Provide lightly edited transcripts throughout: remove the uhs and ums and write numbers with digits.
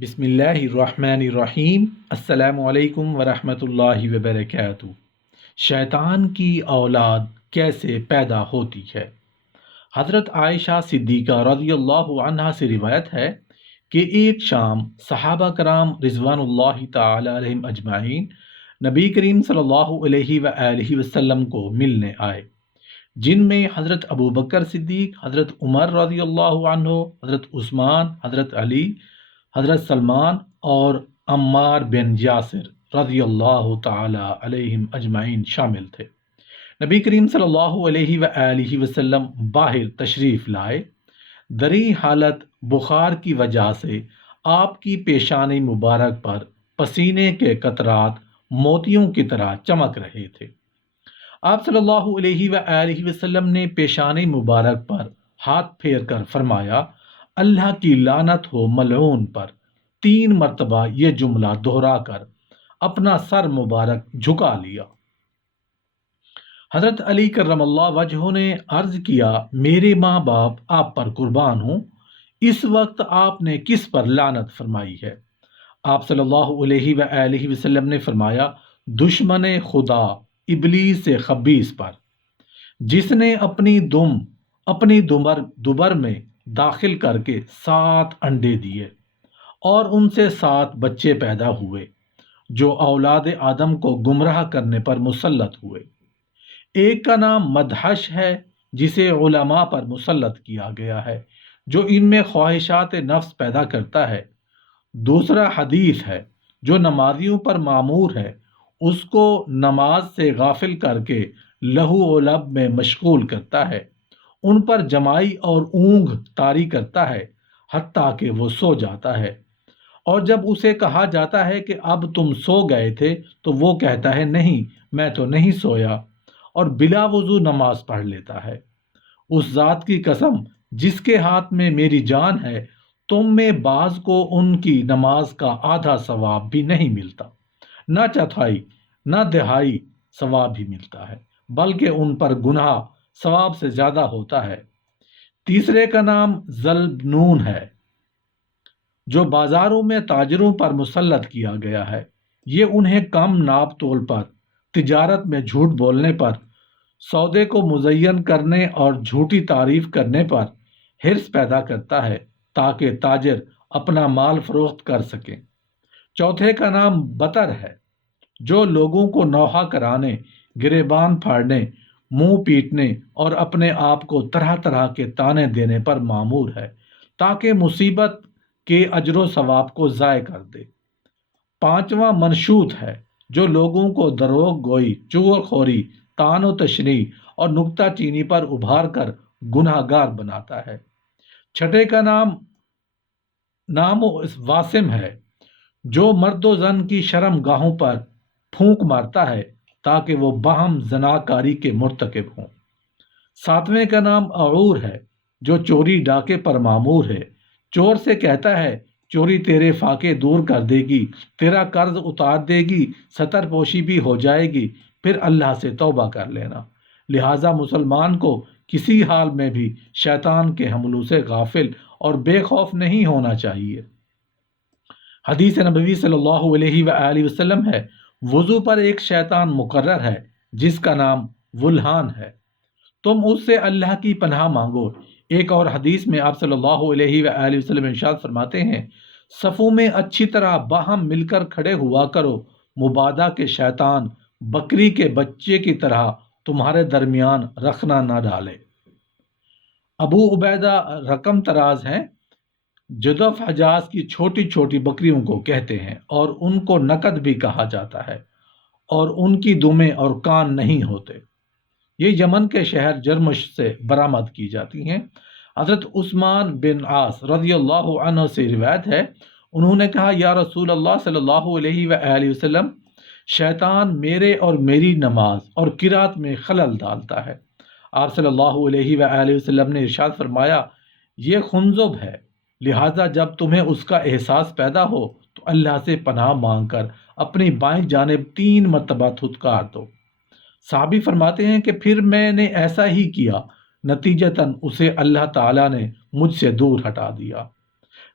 بسم اللہ الرحمن الرحیم۔ السلام علیکم ورحمۃ اللہ وبرکاتہ۔ شیطان کی اولاد کیسے پیدا ہوتی ہے؟ حضرت عائشہ صدیقہ رضی اللہ عنہا سے روایت ہے کہ ایک شام صحابہ کرام رضوان اللہ تعالی علیہم اجمعین نبی کریم صلی اللہ علیہ وآلہ وسلم کو ملنے آئے، جن میں حضرت ابو بکر صدیق، حضرت عمر رضی اللہ عنہ، حضرت عثمان، حضرت علی، حضرت سلمان اور عمار بن یاسر رضی اللہ تعالی علیہم اجمعین شامل تھے۔ نبی کریم صلی اللہ علیہ وآلہ وسلم باہر تشریف لائے۔ دری حالت بخار کی وجہ سے آپ کی پیشانی مبارک پر پسینے کے قطرات موتیوں کی طرح چمک رہے تھے۔ آپ صلی اللہ علیہ وآلہ وسلم نے پیشانی مبارک پر ہاتھ پھیر کر فرمایا، اللہ کی لعنت ہو ملعون پر۔ 3 مرتبہ یہ جملہ دہرا کر اپنا سر مبارک جھکا لیا۔ حضرت علی کرم اللہ وجہہ نے عرض کیا، میرے ماں باپ آپ پر قربان ہوں، اس وقت آپ نے کس پر لعنت فرمائی ہے؟ آپ صلی اللہ علیہ وآلہ وسلم نے فرمایا، دشمن خدا ابلیس خبیث پر، جس نے اپنی دبر میں داخل کر کے 7 انڈے دیے اور ان سے 7 بچے پیدا ہوئے جو اولاد آدم کو گمراہ کرنے پر مسلط ہوئے۔ ایک کا نام مدحش ہے جسے علماء پر مسلط کیا گیا ہے، جو ان میں خواہشات نفس پیدا کرتا ہے۔ دوسرا حدیث ہے جو نمازیوں پر معمور ہے، اس کو نماز سے غافل کر کے لہو و لب میں مشغول کرتا ہے، ان پر جمائی اور اونگ طاری کرتا ہے حتیٰ کہ وہ سو جاتا ہے، اور جب اسے کہا جاتا ہے کہ اب تم سو گئے تھے تو وہ کہتا ہے نہیں، میں تو نہیں سویا، اور بلا وضو نماز پڑھ لیتا ہے۔ اس ذات کی قسم جس کے ہاتھ میں میری جان ہے، تم میں بعض کو ان کی نماز کا آدھا ثواب بھی نہیں ملتا، نہ چوتھائی نہ دہائی ثواب بھی ملتا ہے، بلکہ ان پر گناہ ثواب سے زیادہ ہوتا ہے۔ تیسرے کا نام ذلبنون ہے، جو بازاروں میں تاجروں پر مسلط کیا گیا ہے۔ یہ انہیں کم ناپ تول پر، تجارت میں جھوٹ بولنے پر، سودے کو مزین کرنے اور جھوٹی تعریف کرنے پر حرص پیدا کرتا ہے تاکہ تاجر اپنا مال فروخت کر سکیں۔ چوتھے کا نام بطر ہے، جو لوگوں کو نوحہ کرانے، گریبان پھاڑنے، منہ پیٹنے اور اپنے آپ کو طرح طرح کے تانے دینے پر معمور ہے تاکہ مصیبت کے اجر و ثواب کو ضائع کر دے۔ پانچواں منشوت ہے، جو لوگوں کو دروغ گوئی، چغل خوری، طعن و تشنیع اور نکتہ چینی پر ابھار کر گناہ گار بناتا ہے۔ چھٹے کا نام واسم ہے، جو مرد و زن کی شرم گاہوں پر پھونک مارتا ہے تاکہ وہ باہم زناکاری کے مرتکب ہوں۔ ساتویں کا نام اعور ہے، جو چوری ڈاکے پر معمور ہے۔ چور سے کہتا ہے، چوری تیرے فاقے دور کر دے گی، تیرا قرض اتار دے گی، ستر پوشی بھی ہو جائے گی، پھر اللہ سے توبہ کر لینا۔ لہٰذا مسلمان کو کسی حال میں بھی شیطان کے حملوں سے غافل اور بے خوف نہیں ہونا چاہیے۔ حدیث نبوی صلی اللہ علیہ وآلہ وسلم ہے، وضو پر ایک شیطان مقرر ہے جس کا نام ولہان ہے، تم اس سے اللہ کی پناہ مانگو۔ ایک اور حدیث میں آپ صلی اللہ علیہ وآلہ وسلم ارشاد فرماتے ہیں، صفوں میں اچھی طرح باہم مل کر کھڑے ہوا کرو، مبادا کے شیطان بکری کے بچے کی طرح تمہارے درمیان رخنا نہ ڈالے۔ ابو عبیدہ رقم تراز ہیں، جدف حجاز کی چھوٹی چھوٹی بکریوں کو کہتے ہیں، اور ان کو نقد بھی کہا جاتا ہے، اور ان کی دمیں اور کان نہیں ہوتے۔ یہ یمن کے شہر جرمش سے برآمد کی جاتی ہیں۔ حضرت عثمان بن عاص رضی اللہ عنہ سے روایت ہے، انہوں نے کہا، یا رسول اللہ صلی اللہ علیہ وآلہ وسلم، شیطان میرے اور میری نماز اور قرات میں خلل ڈالتا ہے۔ آپ صلی اللہ علیہ وآلہ وسلم نے ارشاد فرمایا، یہ خنزب ہے، لہٰذا جب تمہیں اس کا احساس پیدا ہو تو اللہ سے پناہ مانگ کر اپنی بائیں جانب 3 مرتبہ دھتکار دو۔ صحابی فرماتے ہیں کہ پھر میں نے ایسا ہی کیا، نتیجتاً اسے اللہ تعالیٰ نے مجھ سے دور ہٹا دیا۔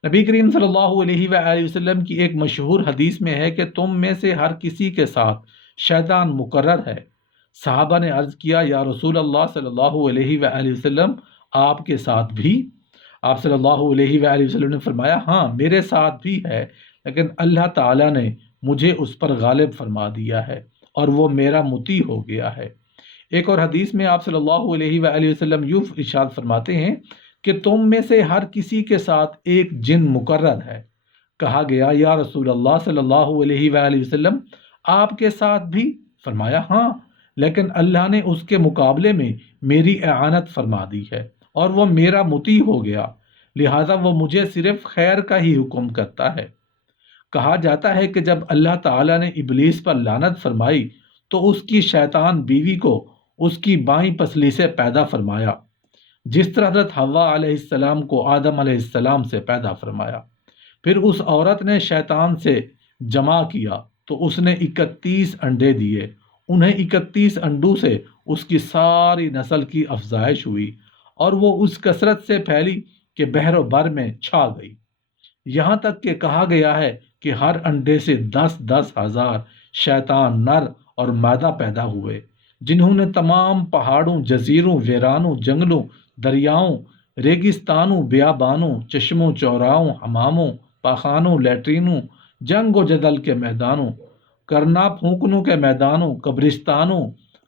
نبی کریم صلی اللہ علیہ وآلہ وسلم کی ایک مشہور حدیث میں ہے کہ تم میں سے ہر کسی کے ساتھ شیطان مقرر ہے۔ صحابہ نے عرض کیا یا رسول اللہ صلی اللہ علیہ وآلہ وسلم آپ کے ساتھ بھی؟ آپ صلی اللہ علیہ وآلہ وسلم نے فرمایا ہاں میرے ساتھ بھی ہے، لیکن اللہ تعالیٰ نے مجھے اس پر غالب فرما دیا ہے اور وہ میرا مطیع ہو گیا ہے۔ ایک اور حدیث میں آپ صلی اللہ علیہ وآلہ وسلم یوں ارشاد فرماتے ہیں کہ تم میں سے ہر کسی کے ساتھ ایک جن مقرر ہے۔ کہا گیا یا رسول اللہ صلی اللہ علیہ وآلہ وسلم آپ کے ساتھ بھی؟ فرمایا ہاں، لیکن اللہ نے اس کے مقابلے میں میری اعانت فرما دی ہے اور وہ میرا مطیع ہو گیا، لہٰذا وہ مجھے صرف خیر کا ہی حکم کرتا ہے۔ کہا جاتا ہے کہ جب اللہ تعالیٰ نے ابلیس پر لعنت فرمائی تو اس کی شیطان بیوی کو اس کی بائیں پسلی سے پیدا فرمایا، جس طرح حضرت حوا علیہ السلام کو آدم علیہ السلام سے پیدا فرمایا۔ پھر اس عورت نے شیطان سے جمع کیا تو اس نے 31 انڈے دیے، انہیں 31 انڈوں سے اس کی ساری نسل کی افزائش ہوئی اور وہ اس کثرت سے پھیلی کہ بحر و بر میں چھا گئی، یہاں تک کہ کہا گیا ہے کہ ہر انڈے سے 10,000 شیطان نر اور مادہ پیدا ہوئے، جنہوں نے تمام پہاڑوں، جزیروں، ویرانوں، جنگلوں، دریاؤں، ریگستانوں، بیابانوں، چشموں، چوراہوں، حماموں، پاخانوں، لیٹرینوں، جنگ و جدل کے میدانوں، کرنا پھونکنوں کے میدانوں، قبرستانوں،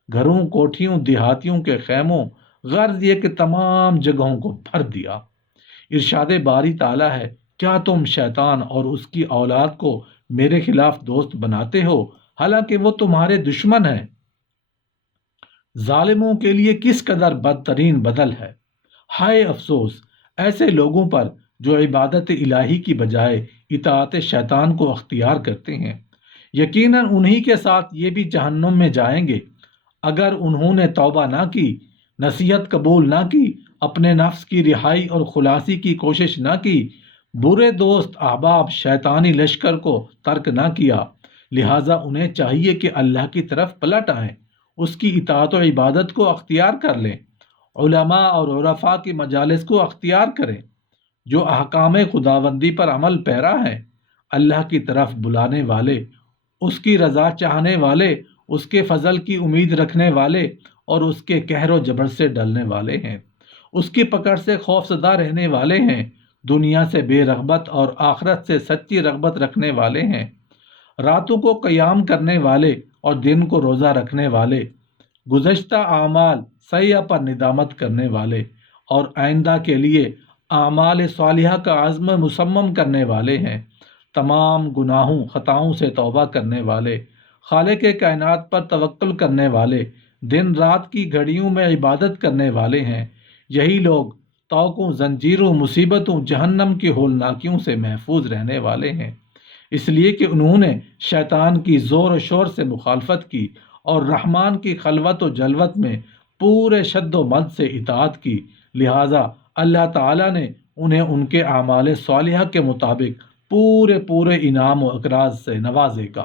گھروں، کوٹھیوں، دیہاتیوں کے خیموں، غرض یہ کہ تمام جگہوں کو بھر دیا۔ ارشاد باری تعالیٰ ہے کیا تم شیطان اور اس کی اولاد کو میرے خلاف دوست بناتے ہو حالانکہ وہ تمہارے دشمن ہیں؟ ظالموں کے لیے کس قدر بدترین بدل ہے۔ ہائے افسوس ایسے لوگوں پر جو عبادت الہی کی بجائے اطاعت شیطان کو اختیار کرتے ہیں، یقیناً انہی کے ساتھ یہ بھی جہنم میں جائیں گے اگر انہوں نے توبہ نہ کی، نصیحت قبول نہ کی، اپنے نفس کی رہائی اور خلاصی کی کوشش نہ کی، برے دوست احباب شیطانی لشکر کو ترک نہ کیا، لہٰذا انہیں چاہیے کہ اللہ کی طرف پلٹ آئیں، اس کی اطاعت و عبادت کو اختیار کر لیں، علماء اور عرفاء کی مجالس کو اختیار کریں، جو احکام خداوندی پر عمل پیرا ہیں، اللہ کی طرف بلانے والے، اس کی رضا چاہنے والے، اس کے فضل کی امید رکھنے والے اور اس کے قہر و جبر سے ڈرنے والے ہیں، اس کی پکڑ سے خوف زدہ رہنے والے ہیں، دنیا سے بے رغبت اور آخرت سے سچی رغبت رکھنے والے ہیں، راتوں کو قیام کرنے والے اور دن کو روزہ رکھنے والے، گزشتہ اعمال سیئہ پر ندامت کرنے والے اور آئندہ کے لیے اعمال صالحہ کا عزم مصمم کرنے والے ہیں، تمام گناہوں خطاؤں سے توبہ کرنے والے، خالق کائنات پر توکل کرنے والے، دن رات کی گھڑیوں میں عبادت کرنے والے ہیں۔ یہی لوگ توقوں، زنجیروں، مصیبتوں، جہنم کی ہولناکیوں سے محفوظ رہنے والے ہیں، اس لیے کہ انہوں نے شیطان کی زور و شور سے مخالفت کی اور رحمان کی خلوت و جلوت میں پورے شد و مد سے اطاعت کی، لہٰذا اللہ تعالیٰ نے انہیں ان کے اعمال صالحہ کے مطابق پورے انعام و اکراز سے نوازے گا۔